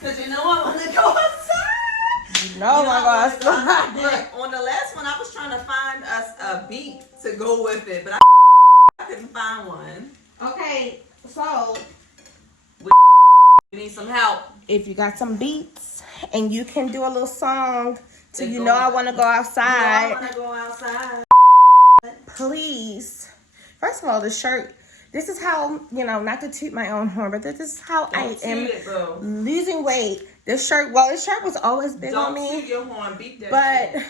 Cause you know I want to go outside. No, you know, my God. Look, on the last one, I was trying to find us a beat to go with it, but I couldn't find one. Okay, so We need some help. if you got some beats and you can do a little song to They you go- know I want to go outside, You know I want to go outside. please. First of all, the shirt. This is how, you know, not to toot my own horn, but this is how I am losing weight. This shirt was always big on me. Don't toot your horn, beat that but shit.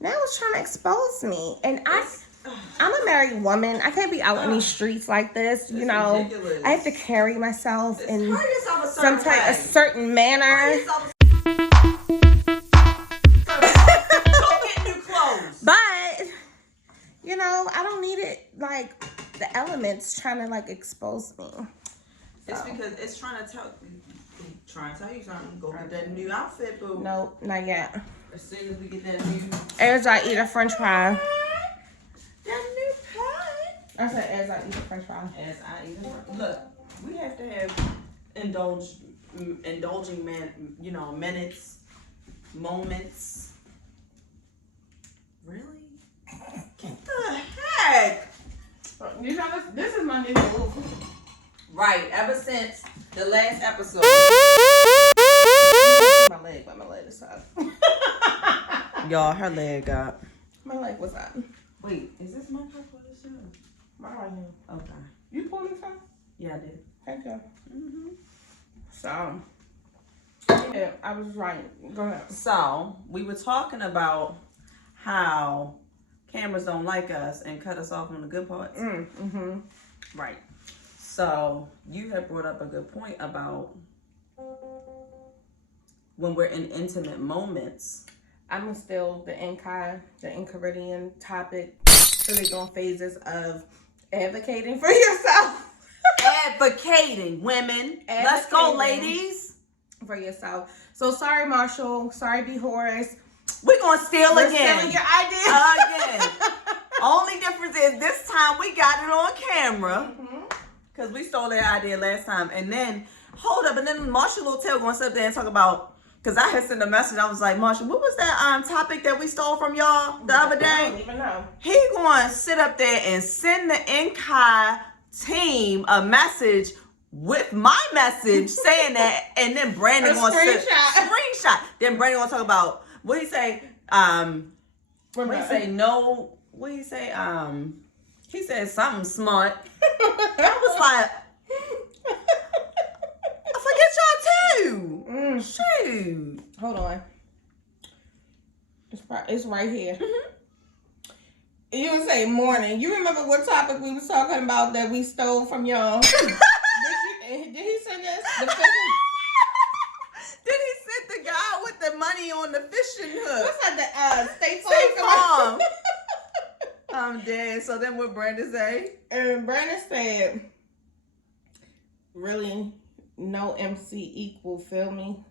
now it's trying to expose me. And I'm a married woman. I can't be out in these streets like this. You know, ridiculous. I have to carry myself in Carry yourself a certain manner. Carry yourself Go get new clothes. But, you know, I don't need it, like, the elements trying to, like, expose me. It's because it's trying to tell you something. Go get that new outfit, boo. Nope, not yet. As soon as we get that new... As I eat a french fry. That new pie. I said as I eat a french fry. As I eat a... Look, we have to have indulging minutes, moments. Really? Get the heck? You know, this is my new move. Right, ever since the last episode. My leg is up. Y'all, her leg up. My leg was up. Wait, is this my cup or this yours? Mine right here. Okay. You pulled me some? Yeah, I did. Thank you. Mm-hmm. So, yeah, I was right. Go ahead. So, we were talking about how cameras don't like us and cut us off on the good parts. Mm-hmm. Right. So, you had brought up a good point about when we're in intimate moments. I'm still the Enchiridion topic. Really doing phases of advocating for yourself. Advocating, women. Let's go, ladies. For yourself. So, sorry, Marshall. Sorry, B. Horace. We're going to steal We're again. stealing your ideas. Again. Only difference is this time we got it on camera. Because we stole their idea last time. And then, hold up. And then Marshall Littell going to sit up there and talk about, because I had sent a message. I was like, Marshall, what was that topic that we stole from y'all the other day? I don't even know. He going to sit up there and send the Enkai team a message with my message saying that. And then Brandon going to screenshot. Then Brandon going to talk about, what he say? What he say? No. What he say? He said something smart. I was like, I forget y'all too. Shoot. Hold on. It's right here. You would say morning. You remember what topic we was talking about that we stole from y'all? Did he send us the fishing? Did he send the guy with the money on the fishing hook? What's that? State Farm. I'm dead. So then what Brandon say? And Brandon said, really, no MC equal, feel me?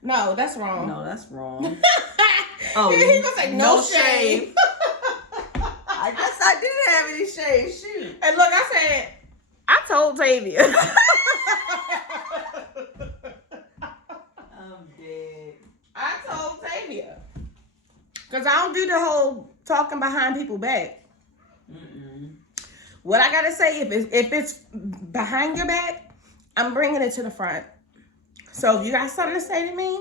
No, that's wrong. No, that's wrong. Oh, he gonna say no shade. I guess I didn't have any shade. Shoot. And look, I said, I told Tavia. I'm dead. I told Tavia. Because I don't do the whole talking behind people's back. What I gotta say, if it's behind your back, I'm bringing it to the front. So if you got something to say to me,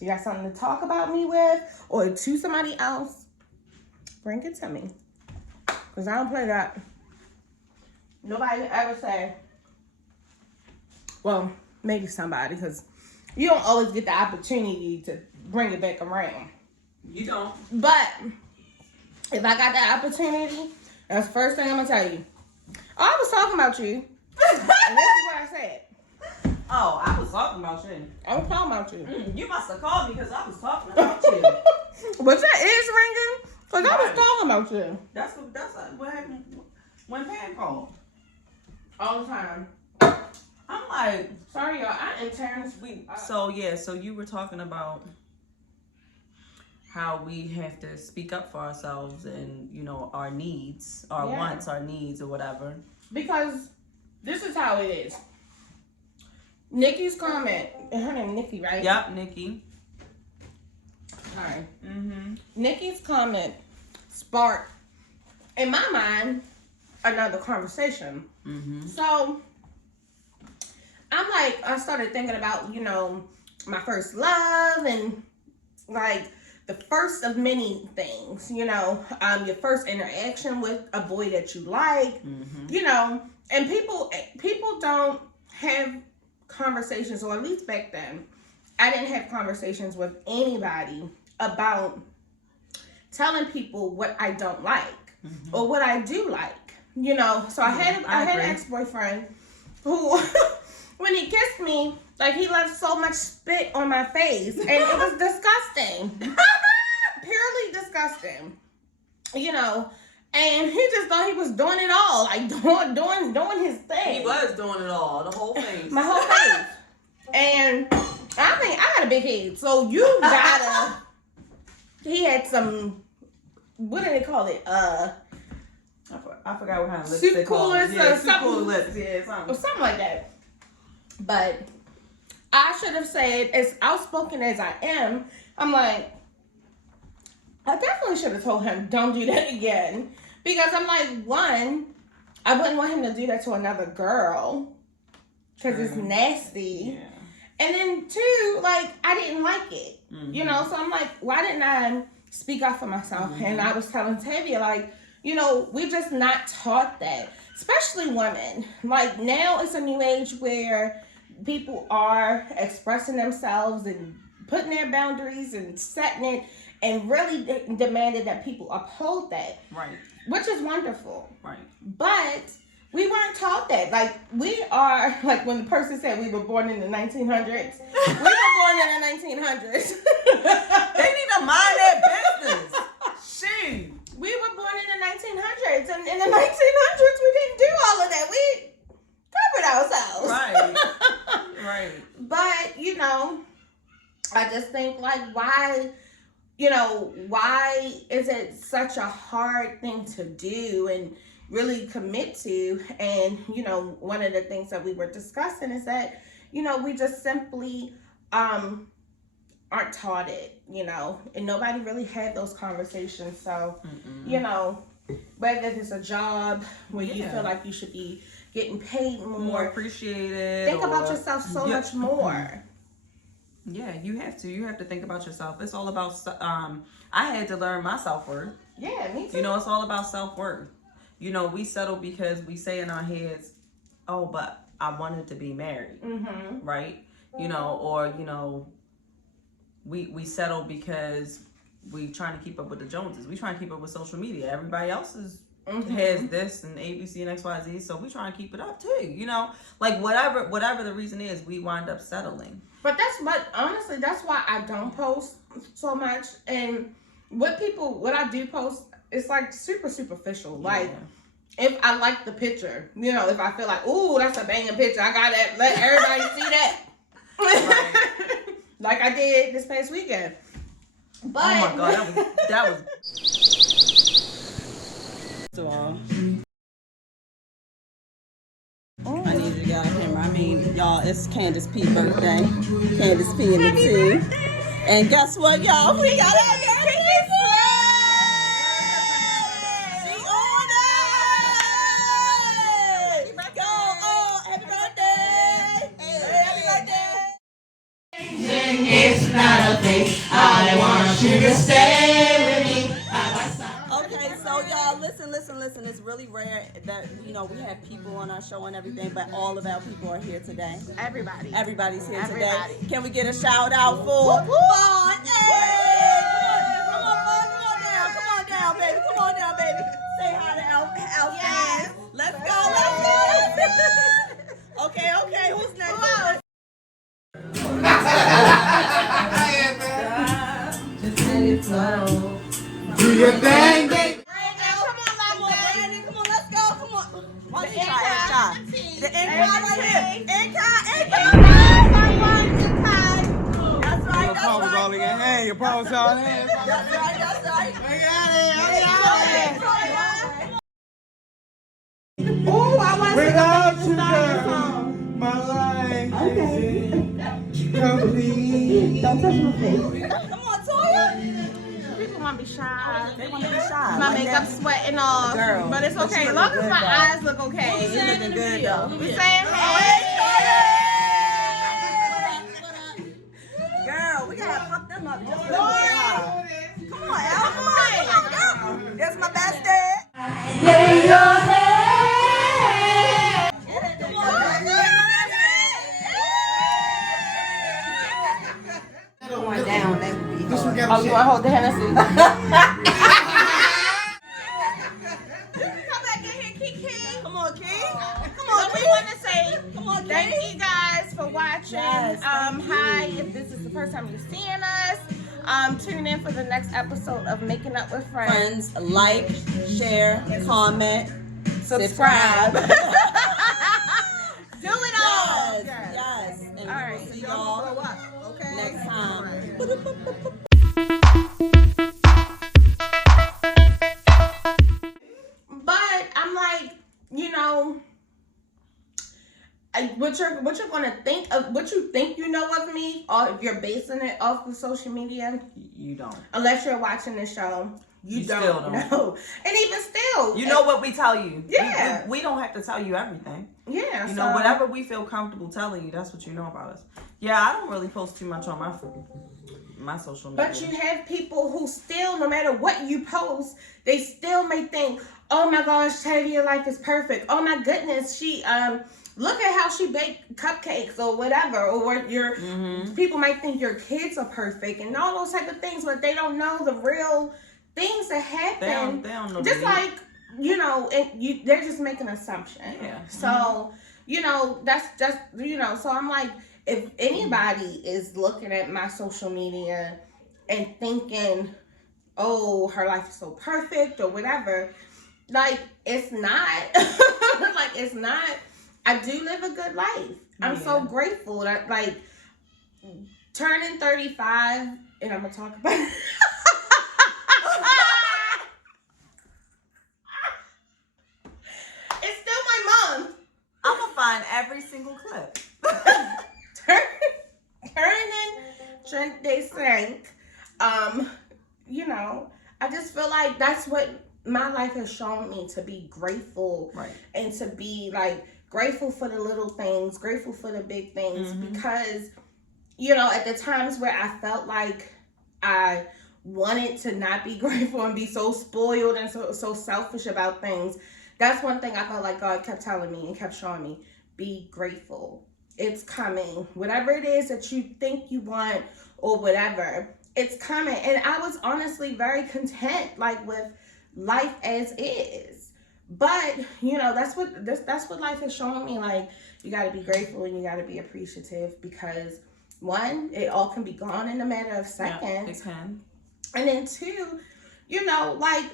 you got something to talk about me with, or to somebody else, bring it to me. Because I don't play that. Nobody ever say, well, maybe somebody, because you don't always get the opportunity to bring it back around. You don't. But if I got that opportunity, that's the first thing I'm going to tell you. Oh, I was talking about you. And this is what I said. Oh, I was talking about you. I was talking about you. You must have called me because I was talking about you. But your ears ringing? Because I was talking about you. That's what happened when Pam called. All the time. I'm like, sorry, y'all. I am Terrence. So you were talking about how we have to speak up for ourselves and, you know, our needs, our wants, our needs or whatever. Because this is how it is. Nikki's comment. Her name Nikki, right? Yep, Nikki. Sorry. Mm-hmm. Nikki's comment sparked, in my mind, another conversation. Mm-hmm. So, I'm like, I started thinking about, you know, my first love and like the first of many things, you know, your first interaction with a boy that you like, you know, and people don't have conversations, or at least back then, I didn't have conversations with anybody about telling people what I don't like or what I do like, you know. So I had an ex-boyfriend who, when he kissed me, like he left so much spit on my face, and it was disgusting, purely disgusting, you know. And he just thought he was doing it all, like doing his thing. He was doing it all, the whole face. My whole face. And I mean, I got a big head, so you gotta. He had some. What do they call it? I forgot what kind of lips soup they call coolers it. Yeah, or soup something. cooler lips. Yeah, Or something like that. But I should have said, as outspoken as I am, I'm like, I definitely should have told him, don't do that again. Because I'm like, one, I wouldn't want him to do that to another girl. Because it's nasty. Yeah. And then two, like, I didn't like it. You know, so I'm like, why didn't I speak up for myself? And I was telling Tavia, like, you know, we're just not taught that. Especially women. Like, now it's a new age where people are expressing themselves and putting their boundaries and setting it and really demanding that people uphold that. Right. Which is wonderful. Right. But we weren't taught that. Like, we are, like when the person said we were born in the 1900s, we were born in the 1900s. They need to mind their business. Shoot. We were born in the 1900s, and in the 1900s, we didn't do all of that. We covered ourselves. Right. Right. But, you know, I just think, like, why, you know, why is it such a hard thing to do and really commit to? And, you know, one of the things that we were discussing is that, you know, we just simply aren't taught it, you know, and nobody really had those conversations. So, you know, whether it's a job where you feel like you should be getting paid more appreciated, think about yourself so much more. Yeah, you have to think about yourself. It's all about I had to learn my self-worth. Yeah, me too. You know, it's all about self-worth. You know, we settle because we say in our heads, oh, but I wanted to be married. Right? You know, or, you know, we settle because we trying to keep up with the Joneses. We trying to keep up with social media. Everybody else has this and ABC and XYZ, so we trying to keep it up too. You know, like whatever the reason is, we wind up settling. But honestly, that's why I don't post so much. And what I do post, it's like super superficial. Like, if I like the picture, you know, if I feel like, ooh, that's a banging picture, I gotta let everybody see that. Right. Like I did this past weekend. But oh my God, that was. First of all, I need you to get out of camera. I mean, y'all, it's Candace P. birthday. Candace P. in the T. And guess what, y'all? We got our girl She on it! Go on! Happy birthday! Happy birthday! It's not a thing. I want you to stay with me. Okay, so y'all, listen. It's really rare that, you know, we have people on our show and everything, but all of our people are here today. Everybody's here today. Can we get a shout out for Fawn? Hey! Come on down, baby. Say hi to Al fans. Let's go. Okay. Who's next? Do your thing, baby. Come on, let's go. Come on. Why don't you try? The N-Kai right here. N-Kai. That's right. Your paw was all in your hand. Your paw was all in your hand. That's right. Oh, I want to go to my life. Okay. Complete. Don't touch my face. Come on, Toya. People want to be shy. They want to be shy. My like makeup that. sweating off. Girl, But it's but okay. you As long looking as good, my though. eyes look okay. You looking good though. We saying hey. Girl, we gotta fuck them up. Just come on, Al. Come on, go. That's my best dad. Lay your head. Come on, going down, that would be hard. Oh, you want to hold the Hennessy? Come back in here, Kiki. Come on, Key. Come So on, we Key. want to say Come on, thank Key. you guys for watching. Yes, thank Hi, if this is the first time you're seeing us, tune in for the next episode of Making Up with Friends. Friends, like, share, comment, Subscribe. subscribe. Do it all. Yes, yes. And All we right, will so see y'all y'all blow up, okay? next time. But I'm like, you know, what you're gonna think of, what you think you know of me, or if you're basing it off of social media, You don't. unless you're watching the show, you still don't don't. know. And even still, You know what we tell you. Yeah. We don't have to tell you everything. yeah, You know, whatever we feel comfortable telling you, that's what you know about us. Yeah, I don't really post too much on my social media. But you have people who still, no matter what you post, they still may think, oh my gosh, Tavia, your life is perfect. Oh my goodness, she look at how she baked cupcakes or whatever. Or your people might think your kids are perfect and all those type of things, but they don't know the real things that happen. They don't know. Just like, you know, they're just making an assumption. Yeah. So, you know, that's just, you know, so I'm like, if anybody is looking at my social media and thinking, oh, her life is so perfect or whatever, like, it's not. Like, it's not. I do live a good life. I'm so grateful that, like, turning 35, and I'm going to talk about it. It's still my month. I'm gonna find every single clip. Turning they sank. You know, I just feel like that's what my life has shown me, to be grateful, Right. and to be like grateful for the little things, grateful for the big things, because, you know, at the times where I felt like I wanted to not be grateful and be so spoiled and so selfish about things, that's one thing I felt like God kept telling me and kept showing me. Be grateful. It's coming. Whatever it is that you think you want or whatever, it's coming. And I was honestly very content, like, with life as is. But, you know, that's what life has shown me. Like, you got to be grateful and you got to be appreciative, because one, it all can be gone in a matter of seconds. Yeah, it can. And then two, you know, like,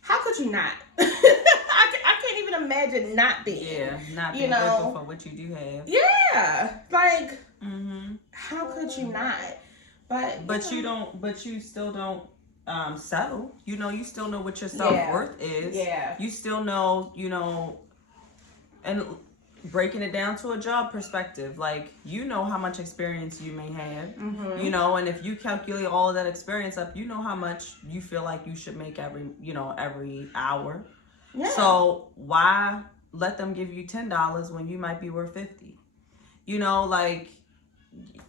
how could you not? I can't even imagine not being. Yeah, not You being know. grateful for what you do have. Yeah, like, Mm-hmm. how could you not? But you don't. But you still don't settle. You know, you still know what your self-worth is. Yeah. You still know. You know, and breaking it down to a job perspective, like, you know how much experience you may have. You know, and if you calculate all of that experience up, you know how much you feel like you should make every hour. Yeah. So why let them give you $10 when you might be worth 50? You know, like,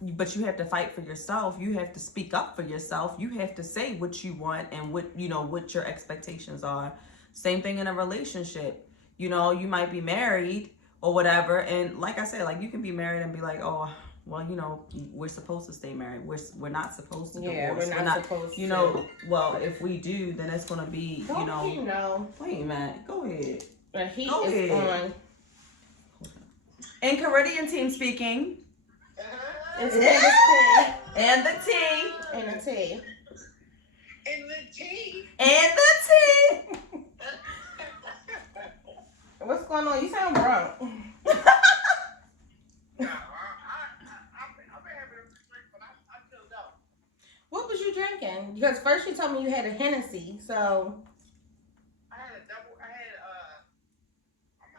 but you have to fight for yourself. You have to speak up for yourself. You have to say what you want and what your expectations are. Same thing in a relationship. You know, you might be married or whatever, and like I said, like, you can be married and be like, oh, well, you know, we're supposed to stay married. We're not supposed to divorce. Yeah, we're not supposed you to. know, well, if we do, then it's gonna be, Don't you know. you know? Wait a minute. Go ahead. The heat Go is ahead. on. In Caridian team speaking. It's Yeah. Tea And the tea. and a tea. And the tea. And the tea. What's going on? You sound drunk. No, I've been having a drink, but I chilled out. What was you drinking? Because first you told me you had a Hennessy, so. I might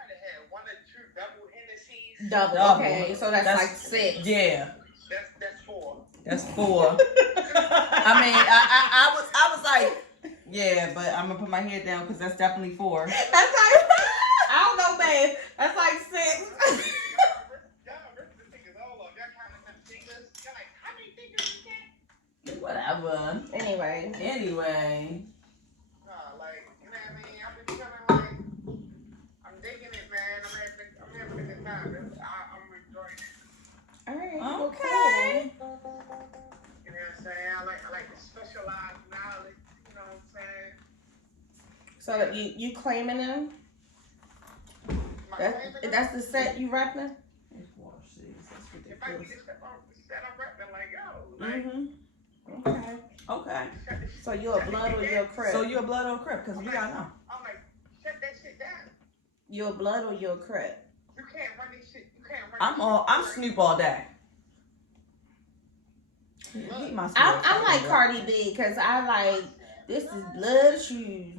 have had one or two double Hennessy's. Double. Double. Okay, so that's like 6. Yeah. That's 4. That's 4. I mean, I was like, yeah, but I'm gonna put my head down because that's definitely 4. That's like, I don't know, babe. That's like 6. Y'all rip the fingers all off. Y'all counting them fingers. Y'all like, how many fingers you got? Whatever. Anyway. Like, you know what I mean? I've been feeling like, I'm digging it, man. I'm having a good time. I'm enjoying it. All right. Okay. Well, cool. You know what I'm saying? I like the specialized knowledge. You know what I'm saying? So that you claiming them? My favorite- That's the set you repping? If I get this set, I'm rapping like, yo. Like, Mm-hmm. Okay. Okay. shut this So you a blood or you a crip? So you a blood or a crip? Because we gotta know. I'm like, shut that shit down. You a blood or you a crip? You can't run this shit. You can't run I'm this shit. Snoop all day. Eat my Snoop. I'm like Cardi B because I like, this is blood shoes.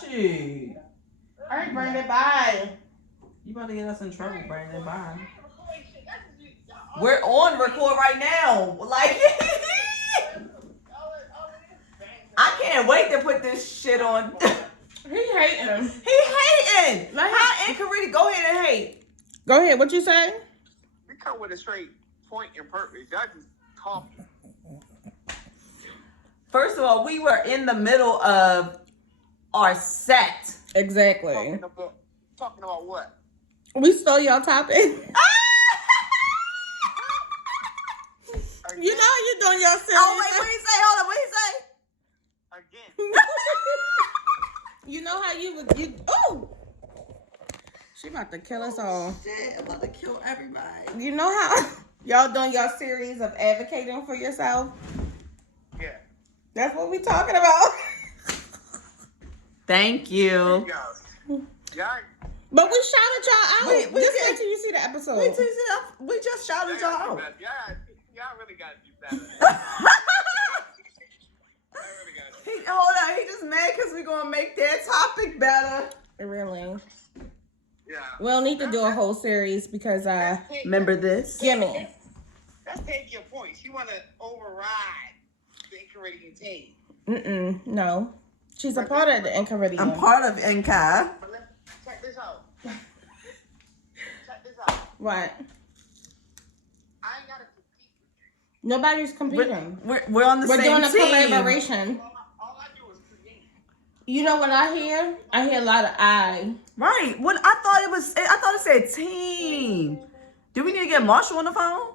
Shoot. All right, Brandon, bye. You about to get us in trouble, Brandon. Bye. We're on record right now. Like, I can't wait to put this shit on. He hating. He hating. Like- How incorrect? Go ahead and hate. Go ahead. What you say? We come with a straight point and purpose. Y'all just talking. First of all, we were in the middle of our set. Exactly. Talking about what? We stole your topic. You know you're doing your serious. Oh wait, what did he say? Hold on, what did he say? Again. You know how you oh, she about to kill us all. Shit, I'm about to kill everybody. You know how y'all doing your series of advocating for yourself? Yeah. That's what we talking about. Thank you. Y'all. But we shouted y'all out. We Just did. wait till you see the episode. We just shouted y'all out. Y'all really got to do better. Hold on, he just mad because we gonna make their topic better. Really? Yeah. We don't need to do a whole series because Remember this? gimme. Let's take your points. You want to override the Incorridian team. No. She's a part of the Incorridian. I'm part of NKI. But let's check this out. Check this out. What? I ain't got to compete with you. Nobody's competing. We're on the We're same doing a team. collaboration. All I do is create. You know what I hear? I hear a lot of I. Right. When I thought it said team. Do we need to get Marshall on the phone?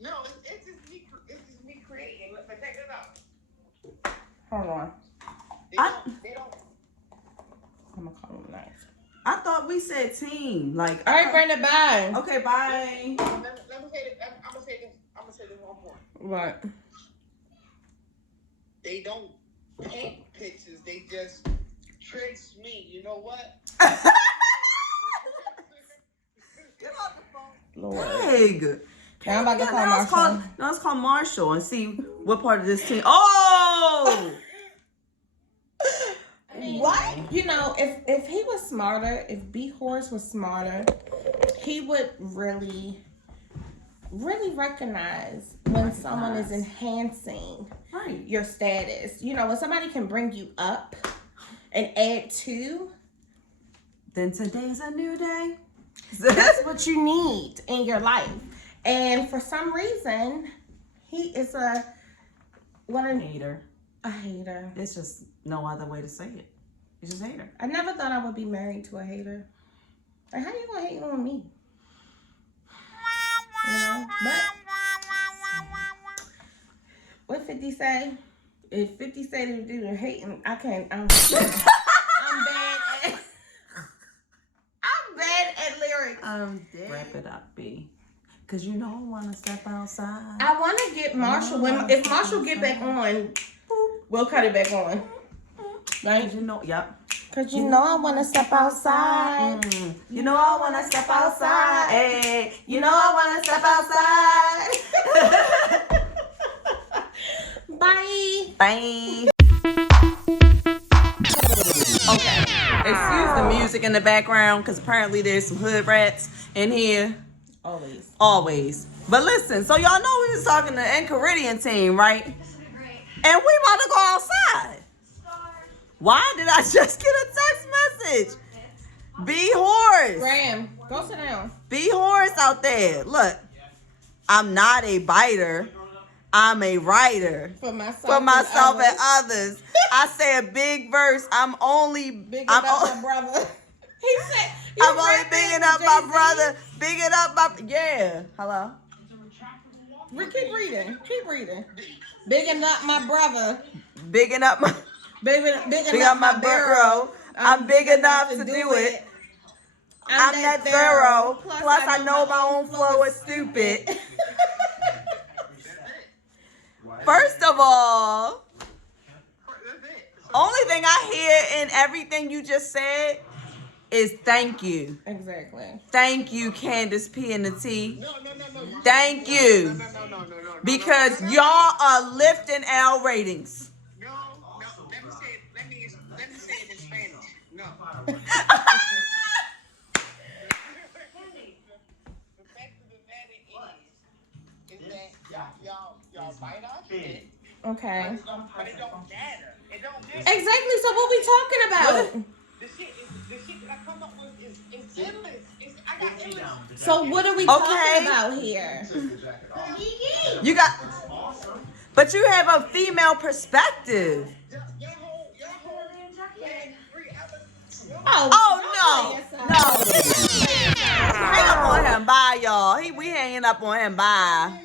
No, it's just me. It's just me creating. But check this out. Hold on. They don't. I'm gonna call him next. I thought we said team. Like, All right, Brenda, bye. okay, bye. Let me say this. I'm gonna say this one point. What? They don't paint pictures. They just tricks me. You know what? Get off the phone. Lord. Big. Now I'm about to call Now let's Marshall. now let's call Marshall and see what part of this team. Oh! What? You know, if he was smarter, if B Horse was smarter, he would really recognize when someone is enhancing Right. your status. You know, when somebody can bring you up and add to, Then today's a new day. that's what you need in your life. And for some reason, he is a hater. a hater. It's just no other way to say it. He's just a hater. I never thought I would be married to a hater. Like, how you gonna hate on me? You know? But what 50 say? If 50 say to do the hating, I can't. I'm bad at. I'm bad at lyrics. I'm dead. Wrap it up, B. Cause you know I wanna step outside. I want to get Marshall. If Marshall get back on, we'll cut it back on. Right? Cause you know, yep. Cause you know I want to step outside. You know I wanna step outside. Hey, you know I wanna step outside. Bye. Bye. Okay. Excuse the music in the background because apparently there's some hood rats in here. Always. But listen, so y'all know we was talking to the Enchiridion team, right? And we about to go outside. Why did I just get a text message? Be Horace. Graham, go sit down. Be Horace out there. Look, I'm not a biter. I'm a writer. For myself and others. I say a big verse. I'm only Big up my brother. He said, I'm only bigging up my brother. Bigging up my Hello. Keep reading. Bigging up my brother. Bigging up my Bigging up my burrow. I'm big enough to do it. I'm that thorough. Plus I know my own flow is stupid. First of all, only thing I hear in everything you just said is thank you. Exactly. Thank you, Candace P and the T. Thank you. Because y'all are lifting our ratings. No. Let me say it in Spanish. No. The fact of the matter is that y'all bite our shit. Okay. But it don't matter. It don't matter. Exactly. So what we talking about? The shit that I come up with is endless. I got endless. So what are we talking about here? You got, but you have a female perspective. Oh no. Hang up on him. Bye, y'all. We hanging up on him. Bye.